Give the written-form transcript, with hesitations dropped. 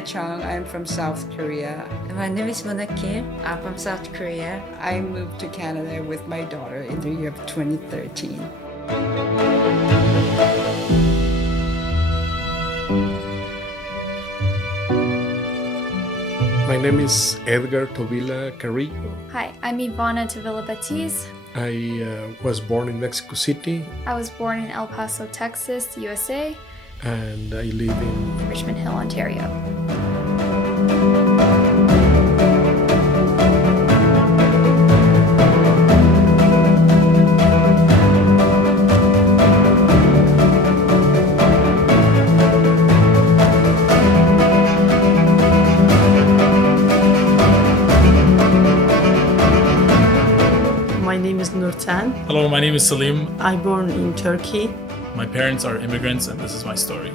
Chung. I'm from South Korea. My name is Mona Kim. I'm from South Korea. I moved to Canada with my daughter in the year of 2013. My name is Edgar Tovila Carrillo. Hi, I'm Ivana Tavila Batiz. I was born in Mexico City I was born in El Paso, Texas, USA, and I live in Richmond Hill, Ontario. My name is Nurten. Hello, my name is Salim. I born in Turkey. My parents are immigrants and this is my story.